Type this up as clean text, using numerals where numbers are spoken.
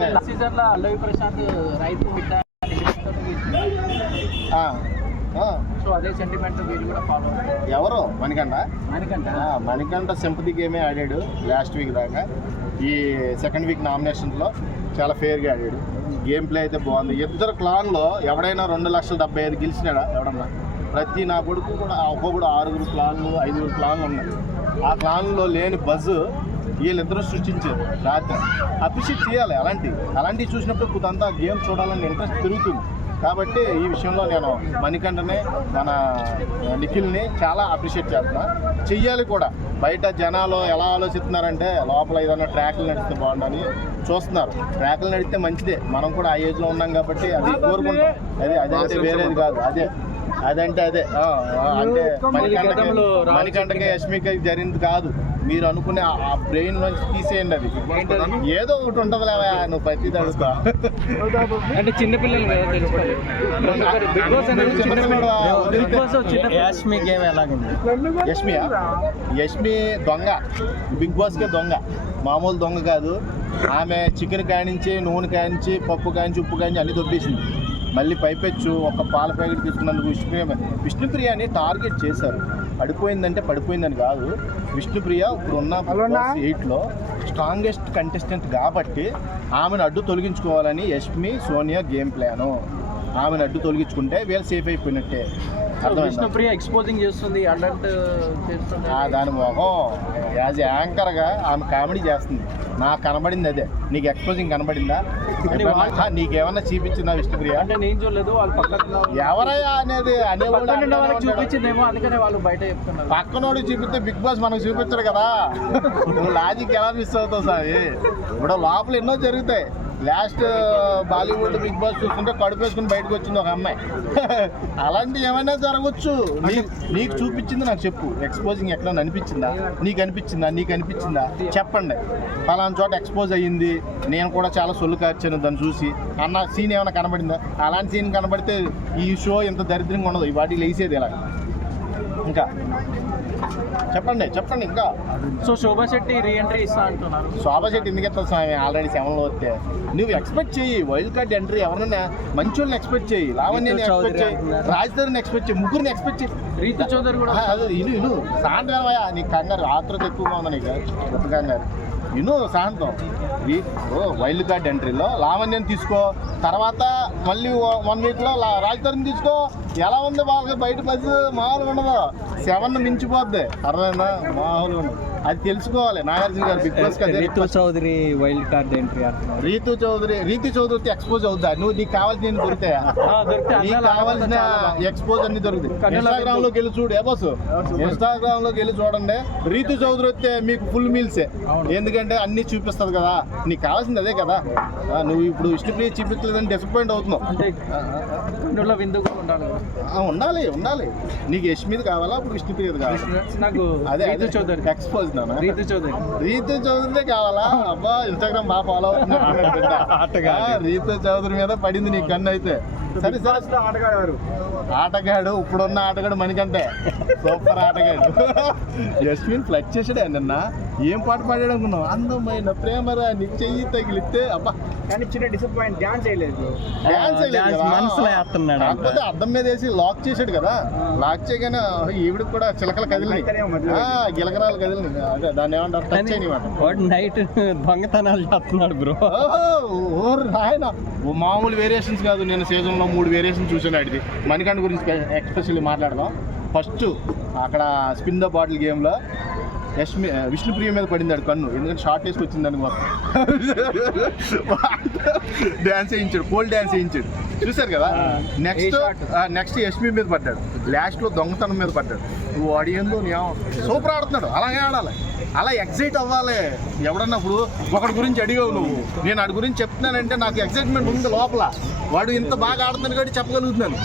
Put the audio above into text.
Season లో అల్లవి ప్రశాంత్ రైతు so అదే సెంటిమెంట్ వీళ్ళు కూడా ఫాలో ఎవరు మణికంఠ సింపతి గేమే ఆడాడు లాస్ట్ వీక్ దాకా. ఈ సెకండ్ వీక్ నామినేషన్లో చాలా ఫేర్గా ఆడాడు. గేమ్ ప్లే అయితే బాగుంది. ఇద్దరు క్లాన్లో ఎవడైనా 2,75,000 గెలిచినాడా ఎవడన్నా? ప్రతి నా కొడుకు కూడా ఒక్కొక్కడు 6 క్లాన్లు 5 క్లాన్లు ఉన్నాయి. ఆ క్లాన్లో లేని బజ్ వీళ్ళిద్దరూ సృష్టించారు రాత్రి. అప్రిషియేట్ చేయాలి. అలాంటివి చూసినప్పుడు కొంతంతా గేమ్ చూడాలని ఇంట్రెస్ట్ పెరుగుతుంది. కాబట్టి ఈ విషయంలో నేను మణికంఠనే మన నిఖిల్ని చాలా అప్రిషియేట్ చేస్తున్నా. చెయ్యాలి కూడా. బయట జనాలు ఎలా ఆలోచిస్తున్నారంటే లోపల ఏదైనా ట్రాక్లు నడిస్తే బాగుండని చూస్తున్నారు. ట్రాక్లు నడిస్తే మంచిదే, మనం కూడా ఆ ఏజ్లో ఉన్నాం కాబట్టి అది కోరుకుంటాం. అదంటే వేరేది కాదు. అదంటే అదే అంటే మణికంఠకి యష్మికి జరిగింది కాదు. మీరు అనుకునే ఆ బ్రెయిన్ నుంచి తీసేయండి. అది ఏదో ఒకటి ఉంటుంది లేవా, నువ్వు ప్రతిదీ అడుగుతా. అంటే చిన్నపిల్లలు యష్మి దొంగ, బిగ్ బాస్కే దొంగ, మామూలు దొంగ కాదు. ఆమె చికెన్ కానించి, నూనె కానించి, పప్పు కానించి, ఉప్పు కానించి అన్ని దొబ్బేసింది. మళ్ళీ పైపెచ్చు ఒక పాల ప్యాకెట్ తీసుకున్నందుకు విష్ణుప్రియని టార్గెట్ చేశారు. పడిపోయిందంటే పడిపోయిందని కాదు. విష్ణుప్రియ ఇప్పుడు ఉన్న 8లో స్ట్రాంగెస్ట్ కంటెస్టెంట్ కాబట్టి ఆమెను అడ్డు తొలగించుకోవాలని యష్మి సోనియా గేమ్ ప్లాను. ఆమెను అడ్డు తొలగించుకుంటే వీళ్ళు సేఫ్ అయిపోయినట్టే. విష్ణుప్రియ ఎక్స్పోజింగ్ చేస్తుంది, అడల్ట్ చేస్తుంది. దాని మొహం యాజ్ యాంకర్గా ఆమె కామెడీ చేస్తుంది. నాకు కనబడింది అదే. నీకు ఎక్స్పోజింగ్ కనబడిందా? నీకేమన్నా చూపించిందా విష్ణుప్రియ? అంటే నేను చూడలేదు. వాళ్ళు పక్కన ఎవరయ్యా అనేది వాళ్ళకి చూపించిందేమో, అందుకనే వాళ్ళు బయట చెప్తున్నారు. పక్కనోడు చూపిస్తే బిగ్ బాస్ మనకు చూపించరు కదా. నువ్వు లాజిక్ ఎలా మిస్ అవుతావు సార్? ఇప్పుడు లోపల ఎన్నో జరుగుతాయి. లాస్ట్ బాలీవుడ్ బిగ్ బాస్ చూస్తుంటే కడుపు వేసుకుని బయటకు వచ్చింది ఒక అమ్మాయి. అలాంటివి ఏమైనా జరగవచ్చు. నీకు చూపించింది నాకు చెప్పు. ఎక్స్పోజింగ్ ఎక్కడ అనిపించిందా? నీకు అనిపించిందా చెప్పండి. ఫలానా చోట ఎక్స్పోజ్ అయ్యింది, నేను కూడా చాలా సొల్లు కార్చాను దాన్ని చూసి అన్న సీన్ ఏమైనా కనబడిందా? అలాంటి సీన్ కనబడితే ఈ షో ఇంత దరిద్రంగా ఉండదు. వాటికి లేసేది ఇలా. ఇంకా చెప్పండి ఇంకా. సో శోభా శెట్టి రీఎంట్రీ ఇస్తా అంటున్నారు. శోభా శెట్టి ఎందుకు ఎత్తావు స్వామి? ఆల్రెడీ 7లో వస్తే నువ్వు ఎక్స్పెక్ట్ చెయ్యి. వైల్డ్ కార్డ్ ఎంట్రీ ఎవరైనా మంచి వాళ్ళని ఎక్స్పెక్ట్ చెయ్యి. లావణ్యని ఎక్స్పెక్ట్ చెయ్యి, రాజధానిని ఎక్స్పెక్ట్ చెయ్యి, ముగ్గురిని ఎక్స్పెక్ట్ చెయ్యి. రీతు చౌదరి కూడా అదే ఇను సాయంత్రం నీకు కంగారు ఆత్రత ఎక్కువగా ఉందా నీకు? కొత్త కంగారు శాంతం. వైల్డ్ కార్డ్ ఎంట్రీలో లావణ్యని తీసుకో, తర్వాత మళ్ళీ 1 వీక్లో రాజధానిని తీసుకో. ఎలా ఉంది బాగా బయట ప్లస్ మామూలుగా ఉండదు. 7 మించిపోద్ది. అర్థమైందా? మామూలుగా ఉండదు. అది తెలుసుకోవాలి. నాగార్జున గారు Bigg Boss Ritu Chowdary wild card entry. Ritu Chowdary expose అవుతా. నీకు కావాల్సిన దొరుకుతాయా? నీకు కావాల్సిన ఎక్స్పోజ్ అన్ని దొరుకుతాయి. ఇన్స్టాగ్రామ్ లోకి వెళ్ళి చూడు. ఇన్స్టాగ్రామ్ లోకి వెళ్ళి చూడండి. రీతు చౌదరి వస్తే మీకు ఫుల్ మీల్సే. ఎందుకంటే అన్ని చూపిస్తుంది కదా. నీకు కావాల్సింది అదే కదా. నువ్వు ఇప్పుడు విష్ణుప్రియ చూపించలేదని డిసప్పాయింట్ అవుతున్నావు. ఉండాలి. నీకు యష్మిది కావాలా, అప్పుడు విష్ణుప్రియది కావాలా? అదే ఎక్స్పోజ్. రీతు చౌదరి కావాలా? అబ్బా ఇన్స్టాగ్రామ్ బాగా ఫాలో అవుతున్నా. రీతు చౌదరి మీద పడింది నీ కన్ను అయితే. సరే ఆటగాడు ఇప్పుడున్న ఆటగాడు మణికంఠే సూపర్ ఆటగాడు. యశ్మిన్ ఫ్లెక్స్ చేసాడే నిన్న. ఏం పాట పాడాడు అనుకున్నావు? అందమైన ప్రేమరా నీ చెయ్యి తగిలితే. అబ్బా కానీ చిన్న డిసప్పాయింట్. డాన్స్ చేయలేదు కాకపోతే అద్దం మీద వేసి లాక్ చేసాడు కదా. లాక్ చేయగానే ఈవిడికి కూడా చిలకలు కదిలినాయి, గిలకరాలు కదిలినాయి. అదే దాన్ని ఏమంటారు, టచ్ చేయనిమాట. నైట్ దొంగతనాలు చేస్తున్నాడు బ్రో. ఆయన మామూలు వేరియేషన్స్ కాదు. నేను సీజన్లో 3 వేరియేషన్స్ చూసాను. అడిది మణికంఠ గురించి ఎక్స్పెషల్లీ మాట్లాడదాం. ఫస్ట్ అక్కడ స్పిన్ ద బాటిల్ గేమ్లో విష్ణుప్రియ మీద పడింది ఆడు కన్ను. ఎందుకంటే షార్ట్ వేసుకొచ్చింది దానికోసం. డ్యాన్స్ వేయించాడు, పోల్ డ్యాన్స్ వేయించాడు. చూశారు కదా. నెక్స్ట్ యష్మి మీద పడ్డాడు. లాస్ట్లో దొంగతనం మీద పడ్డాడు. నువ్వు ఆడియందో సూపర్ ఆడుతున్నాడు. అలాగే ఆడాలి, అలా ఎక్సైట్ అవ్వాలి. ఎవడన్నప్పుడు ఒకటి గురించి అడిగావు నువ్వు, నేను వాడి గురించి చెప్తున్నానంటే నాకు ఎక్సైట్మెంట్ ఉంది లోపల. వాడు ఇంత బాగా ఆడుతున్నాడు కాబట్టి చెప్పగలుగుతున్నాను.